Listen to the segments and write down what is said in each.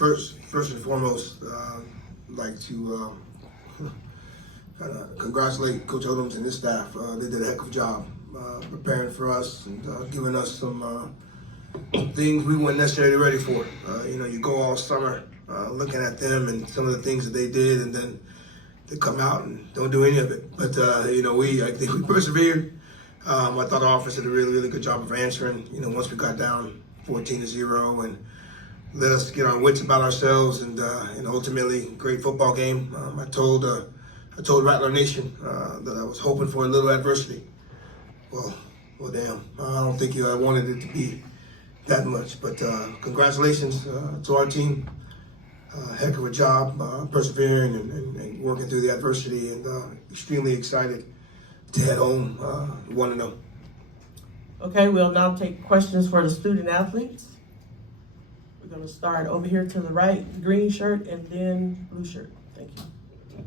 First and foremost, I'd like to congratulate Coach Odoms and his staff. They did a heck of a job preparing for us and giving us some things we weren't necessarily ready for. You go all summer looking at them and some of the things that they did, and then they come out and don't do any of it. But I think we persevered. I thought our offense did a really, really good job of answering. Once we got down 14-0 and let us get our wits about ourselves, and ultimately great football game. I told Rattler Nation that I was hoping for a little adversity. Well, damn. I don't think I wanted it to be that much. But congratulations to our team. Heck of a job persevering and working through the adversity, and extremely excited to head home 1-0. Okay, we'll now take questions for the student athletes. We're going to start over here to the right, green shirt, and then blue shirt. Thank you.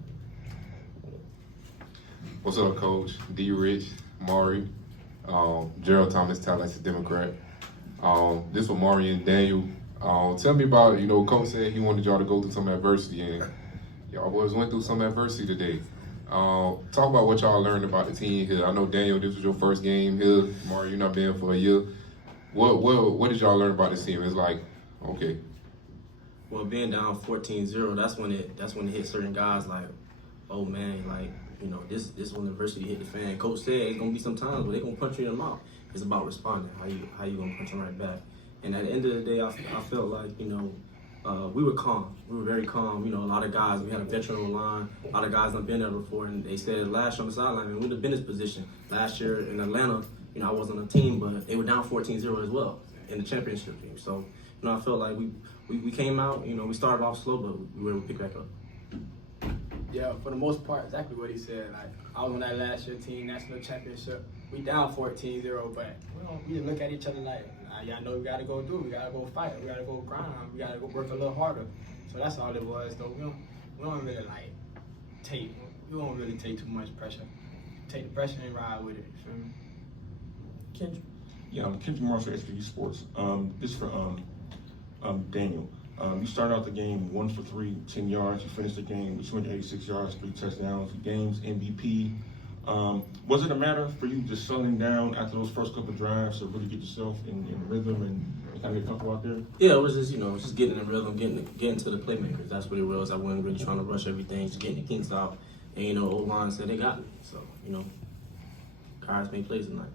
What's up, Coach? D. Rich, Maury, Gerald Thomas, talented Democrat. This was Maury and Daniel. Tell me about, Coach said he wanted y'all to go through some adversity, and y'all boys went through some adversity today. Talk about what y'all learned about the team here. I know, Daniel, this was your first game here. Maury, you're not been for a year. What did y'all learn about this team? It's like, okay. Well, being down 14-0, that's when it hit certain guys like, oh man, like, this when adversity hit the fan. Coach said it's gonna be some times where they're gonna punch you in the mouth. It's about responding. How you gonna punch them right back? And at the end of the day, I felt like, we were calm. We were very calm. A lot of guys, we had a veteran on the line. A lot of guys have been there before, and they said last year on the sideline, we would have been in this position. Last year in Atlanta, I wasn't on the team, but they were down 14-0 as well in the championship game. So, I felt like we came out, we started off slow, but we were able to pick back up. Yeah, for the most part, exactly what he said. Like, I was on that last year team, national championship. We down 14-0, but we look at each other like, y'all know we gotta go do it. We gotta go fight. We gotta go grind. We gotta go work a little harder. So that's all it was, though. We don't really we don't really take too much pressure. Take the pressure and ride with it. You feel me? Kendrick. Yeah, Kendrick Marshall, SWU Sports. This is for Daniel. You started out the game 1 for 3, 10 yards. You finished the game with 286 yards, 3 touchdowns. Game's MVP. Was it a matter for you just settling down after those first couple of drives to really get yourself in rhythm and kind of get comfortable out there? Yeah, it was just, just getting in rhythm, getting to the playmakers. That's what it was. I wasn't really trying to rush everything, just getting the kinks out. And, O-line said they got me. So, guys made plays tonight.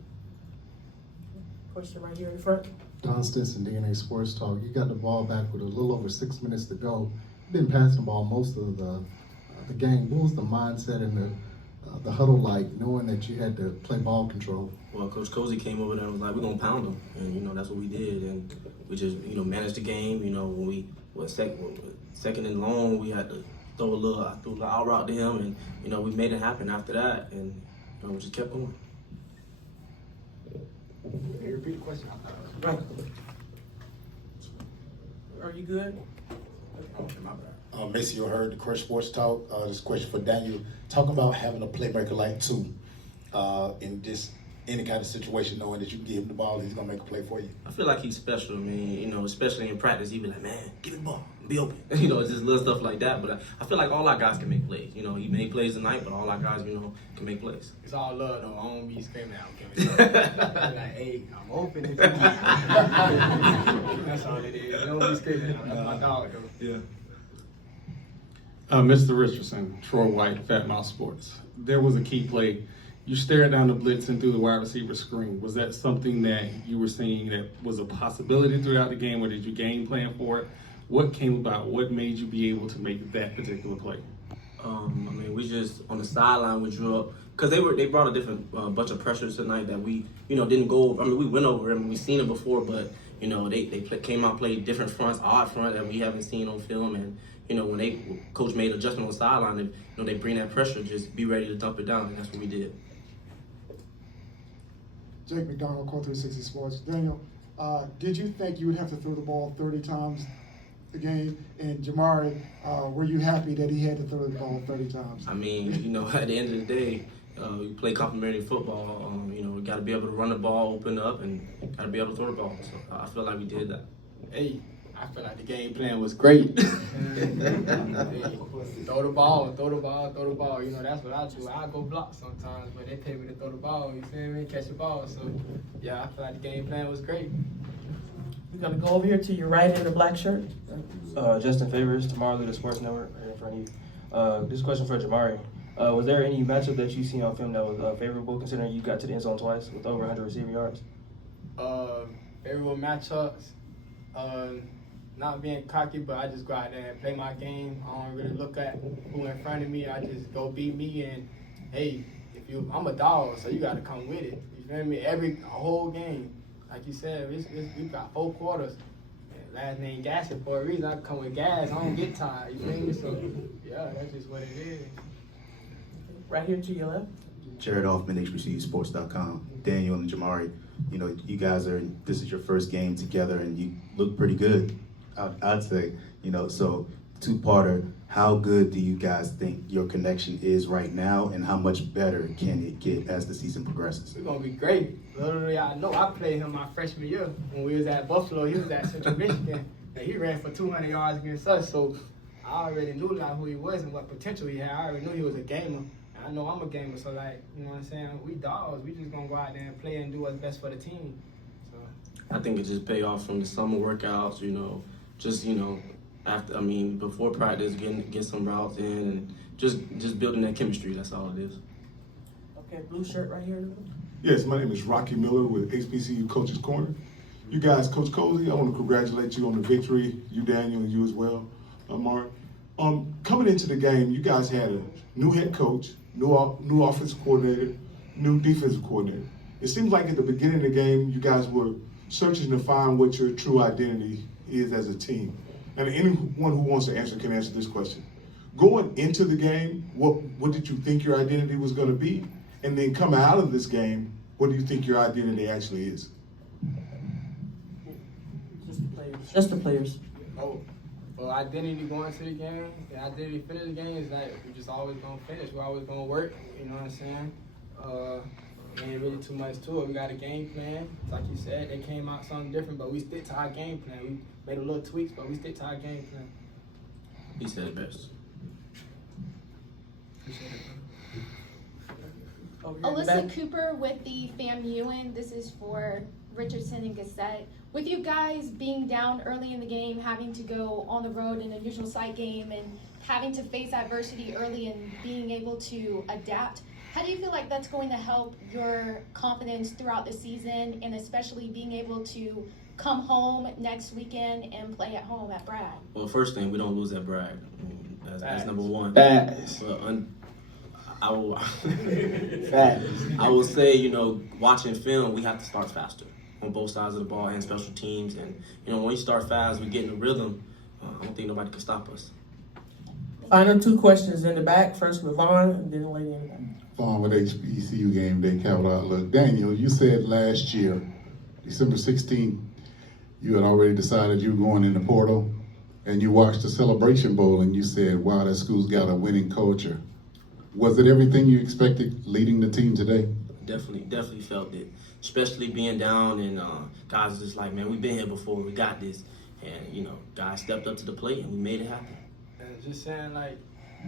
Question right here in the front. Don Stinson, DNA Sports Talk. You got the ball back with a little over 6 minutes to go. You've been passing the ball most of the game. What was the mindset and the huddle like, knowing that you had to play ball control? Well, Coach Colzie came over there and was like, we're going to pound them. And, that's what we did. And we just, managed the game. When we were second and long, we had to I threw a little out route to him. And, we made it happen after that. And, we just kept going. Can you repeat the question? Right. Are you good? Okay, my bad. Macy, you heard the Crush Sports Talk. This question for Daniel. Talk about having a playmaker like two in this any kind of situation, knowing that you give him the ball, he's gonna make a play for you. I feel like he's special. I mean, especially in practice, he'd be like, man, give me the ball, be open. It's just little stuff like that. But I feel like all our guys can make plays. He made plays tonight, but all our guys, can make plays. It's all love, though. I don't be screaming out. Like, hey, I'm open if you need. That's all it is. I don't be screaming out. That's my dog, though. Yeah. Mr. Richardson, Troy White, Fat Mouth Sports. There was a key play. You stared down the blitz and through the wide receiver screen. Was that something that you were seeing that was a possibility throughout the game, or did you game plan for it? What came about? What made you be able to make that particular play? We just on the sideline we drew up because they brought a different bunch of pressures tonight that we didn't go over. We went over and we seen it before, but they came out played different fronts, odd front that we haven't seen on film, and when coach made adjustment on the sideline, they bring that pressure, just be ready to dump it down, and that's what we did. Jake McDonald, Call 360 Sports. Daniel, did you think you would have to throw the ball 30 times a game? And Jamari, were you happy that he had to throw the ball 30 times? At the end of the day, we play complementary football. We got to be able to run the ball, open up, and got to be able to throw the ball. So I feel like we did that. Hey, I feel like the game plan was great. Hey, throw the ball. You know, that's what I do. I go block sometimes, but they pay me to throw the ball. You feel me? Catch the ball. So, yeah, I feel like the game plan was great. We're gonna go over here to your right in the black shirt. Justin Favors, Tomorrow the Sports Network, right in front of you. This question for Jamari. Was there any matchup that you seen on film that was favorable, considering you got to the end zone twice with over 100 receiving yards? Favorable matchups. Not being cocky, but I just go out there and play my game. I don't really look at who in front of me. I just go beat me, and hey, I'm a dog, so you got to come with it. You feel me? A whole game, like you said, we got 4 quarters. And last name Gas it for a reason. I come with gas. I don't get tired. You feel me? So yeah, that's just what it is. Right here to your left. Jared Hoffman, HBCUsports.com. Daniel and Jamari, you know, you guys this is your first game together and you look pretty good, I'd say, you know, so 2-parter, how good do you guys think your connection is right now and how much better can it get as the season progresses? We're going to be great. Literally, I know I played him my freshman year when we was at Buffalo. He was at Central Michigan, and he ran for 200 yards against us, so I already knew like who he was and what potential he had. I already knew he was a gamer. I know I'm a gamer, so like, you know what I'm saying? We dogs. We just gonna go out there and play and do what's best for the team. So I think it just pay off from the summer workouts, you know, just, you know, before practice, get some routes in and just building that chemistry. That's all it is. Okay, blue shirt right here. Yes, my name is Rocky Miller with HBCU Coach's Corner. You guys, Coach Colzie, I want to congratulate you on the victory, you, Daniel, and you as well, Mark. Coming into the game, you guys had a new head coach, new offensive coordinator, new defensive coordinator. It seems like at the beginning of the game, you guys were searching to find what your true identity is as a team. And anyone who wants to answer can answer this question. Going into the game, what did you think your identity was going to be? And then coming out of this game, what do you think your identity actually is? Just the players. Oh, well, identity going to the game, the identity finish the game is like we just always gonna finish. We're always gonna work. You know what I'm saying? Ain't really too much to it. We got a game plan. Like you said, they came out something different, but we stick to our game plan. We made a little tweaks, but we stick to our game plan. He said it best. Alyssa Cooper with the FAMU, this is for Richardson and Gassett. With you guys being down early in the game, having to go on the road in a neutral site game and having to face adversity early and being able to adapt, how do you feel like that's going to help your confidence throughout the season, and especially being able to come home next weekend and play at home at Bragg? Well, first thing, we don't lose at Bragg. That's number one. Facts. I will say, you know, watching film, we have to start faster on both sides of the ball and special teams. And, you know, when you start fast, we get in the rhythm. I don't think nobody can stop us. Final 2 questions in the back. First with Vaughn, and then the lady in the back. Vaughn with HBCU Game Day Capital Outlook. Daniel, you said last year, December 16th, you had already decided you were going in the portal, and you watched the Celebration Bowl, and you said, wow, that school's got a winning culture. Was it everything you expected leading the team today? Definitely felt it. Especially being down and guys are just like, man, we've been here before, we got this. And, you know, guys stepped up to the plate and we made it happen. And just saying, like,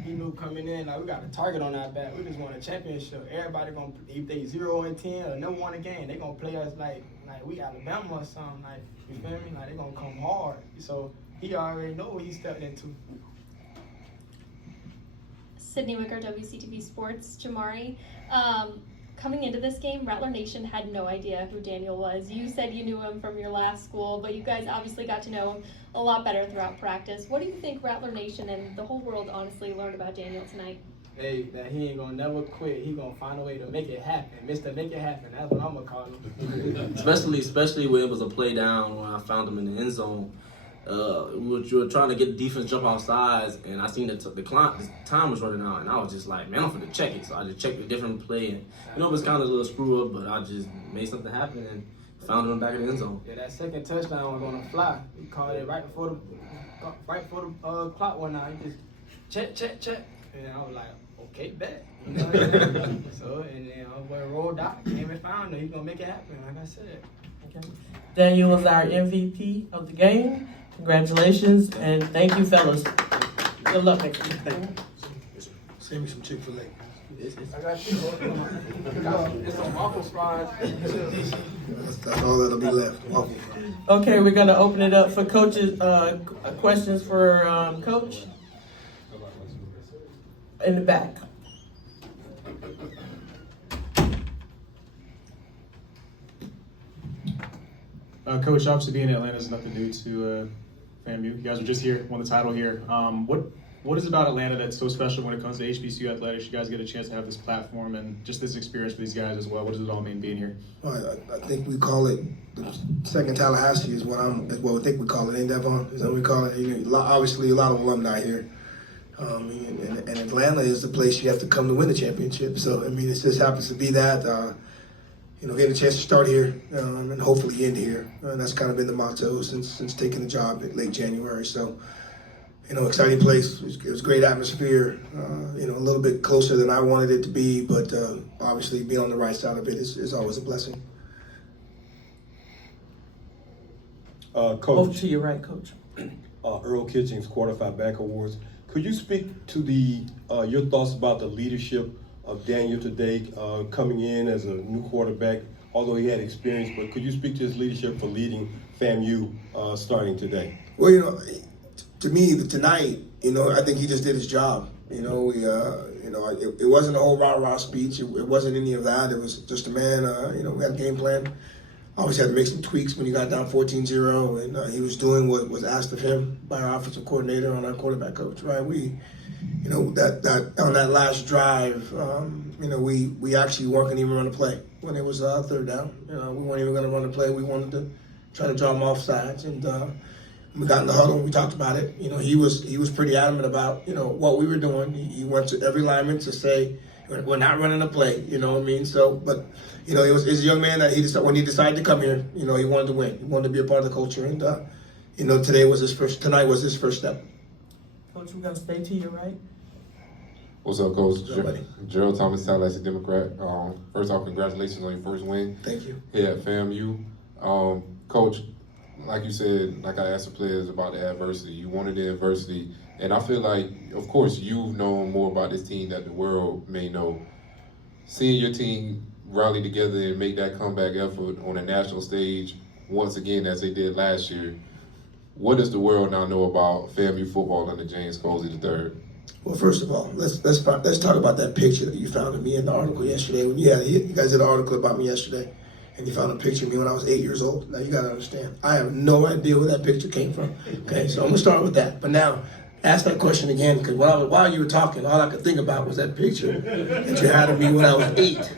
he knew coming in, like, we got a target on our back. We just won a championship. Everybody gonna, if they 0-10 or never won a game, they gonna play us like we Alabama or something. Like, you feel me? Like, they gonna come hard. So he already know what he stepped into. Sydney Wicker, WCTV Sports. Jamari, coming into this game, Rattler Nation had no idea who Daniel was. You said you knew him from your last school, but you guys obviously got to know him a lot better throughout practice. What do you think Rattler Nation and the whole world honestly learned about Daniel tonight? Hey, that he ain't gonna never quit. He gonna find a way to make it happen. Mr. Make It Happen. That's what I'm gonna call him. especially when it was a play down, when I found him in the end zone. We were trying to get the defense jump off sides, and I seen the time was running out, and I was just like, man, I'm finna check it. So I just checked a different play, and you know, it was kind of a little screw up, but I just made something happen and found him back in the end zone. Yeah, that second touchdown was on the fly. We called it right before the clock went out. He just check, and I was like, okay, bet. You know what I mean? So, and then our boy rolled out, came and found him. He's gonna make it happen, like I said. Okay. Daniel was our MVP of the game. Congratulations, and thank you, fellas. Good luck next week. Send me some Chick-fil-A. I got you. It's a waffle fries. That's all that'll be left. Waffle fries. Okay, we're gonna open it up for coaches, questions for, Coach. In the back. Coach, obviously being in Atlanta is nothing new to FAMU. You guys were just here, won the title here. What is it about Atlanta that's so special when it comes to HBCU athletics? You guys get a chance to have this platform and just this experience for these guys as well. What does it all mean being here? Well, I think we call it the second Tallahassee is what we think we call it. Ain't that, Vaughn? Is that what we call it? You know, obviously, a lot of alumni here. And Atlanta is the place you have to come to win the championship. So, I mean, it just happens to be that, getting a chance to start here and hopefully end here. And that's kind of been the motto since taking the job in late January. So, exciting place. It was great atmosphere, a little bit closer than I wanted it to be, but obviously being on the right side of it is always a blessing. Over Coach, to your right, Coach. Earl Kitchings, Quarterfinal Back Awards. Could you speak to your thoughts about the leadership of Daniel today, coming in as a new quarterback, although he had experience, but could you speak to his leadership for leading FAMU starting today? Well, to me, tonight, I think he just did his job. It wasn't a whole rah-rah speech. It wasn't any of that. It was just a man, we had a game plan. Obviously had to make some tweaks when he got down 14-0, and he was doing what was asked of him by our offensive coordinator and our quarterback coach, right? We, that on that last drive, we actually weren't going to even run a play when it was third down. We weren't even going to run a play. We wanted to try to draw him off sides, and we got in the huddle and we talked about it. He was pretty adamant about, what we were doing. He went to every lineman to say, we're not running a play, you know what I mean? So, but, it was a young man that when he decided to come here, he wanted to win. He wanted to be a part of the culture. And, tonight was his first step. Coach, we're gonna stay to your right. What's up, Coach? Somebody. Gerald Thomas, Tallahassee Democrat. First off, congratulations on your first win. Thank you. Here at FAMU. Coach, like you said, like I asked the players about the adversity. You wanted the adversity. And I feel like, of course, you've known more about this team that the world may know. Seeing your team rally together and make that comeback effort on a national stage once again as they did last year, what does the world now know about FAMU football under James Colzie III? Well, first of all, let's talk about that picture that you found of me in the article yesterday. You guys did an article about me yesterday, and you found a picture of me when I was 8 years old. Now, you got to understand, I have no idea where that picture came from. Okay, so I'm going to start with that. But now, ask that question again, because while you were talking, all I could think about was that picture that you had of me when I was 8.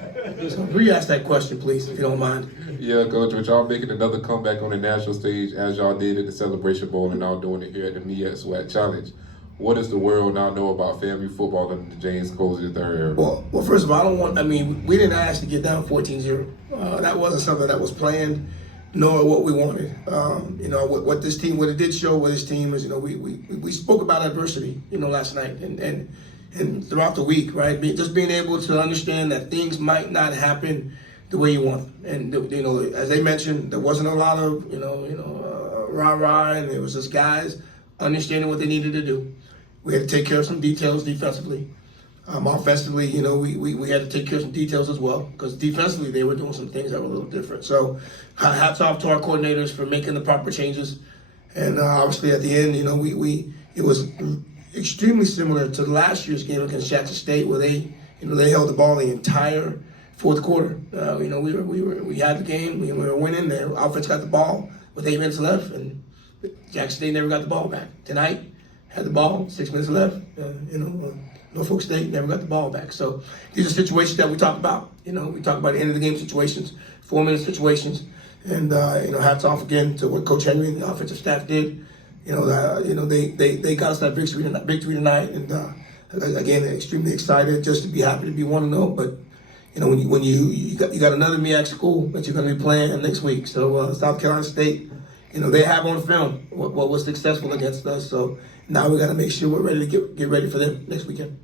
So re-ask that question, please, if you don't mind. Yeah, Coach, but y'all making another comeback on the national stage as y'all did at the Celebration Bowl and now doing it here at the MEAC SWAC Challenge. What does the world now know about FAMU football under the James Colzie III era? Well, first of all, we didn't ask to get down 14-0. That wasn't something that was planned, nor what we wanted. What it did show with this team is, we spoke about adversity, last night and throughout the week, right? Just being able to understand that things might not happen the way you want. And, as they mentioned, there wasn't a lot of, rah-rah, and it was just guys understanding what they needed to do. We had to take care of some details defensively. Offensively, we had to take care of some details as well, because defensively they were doing some things that were a little different. So hats off to our coordinators for making the proper changes. And obviously at the end, it was extremely similar to last year's game against Jackson State, where they held the ball the entire fourth quarter. We had the game, we were winning. Their offense got the ball with 8 minutes left, and Jackson State never got the ball back. Tonight, had the ball, 6 minutes left. Norfolk State never got the ball back. So these are situations that we talk about. We talk about the end of the game situations, 4-minute situations, and hats off again to what Coach Henry and the offensive staff did. They got us that victory tonight, and again, extremely excited just to be happy to be 1-0. But when you got another MEAC school that you're going to be playing next week. So South Carolina State, they have on film what was successful against us. So now we got to make sure we're ready to get ready for them next weekend.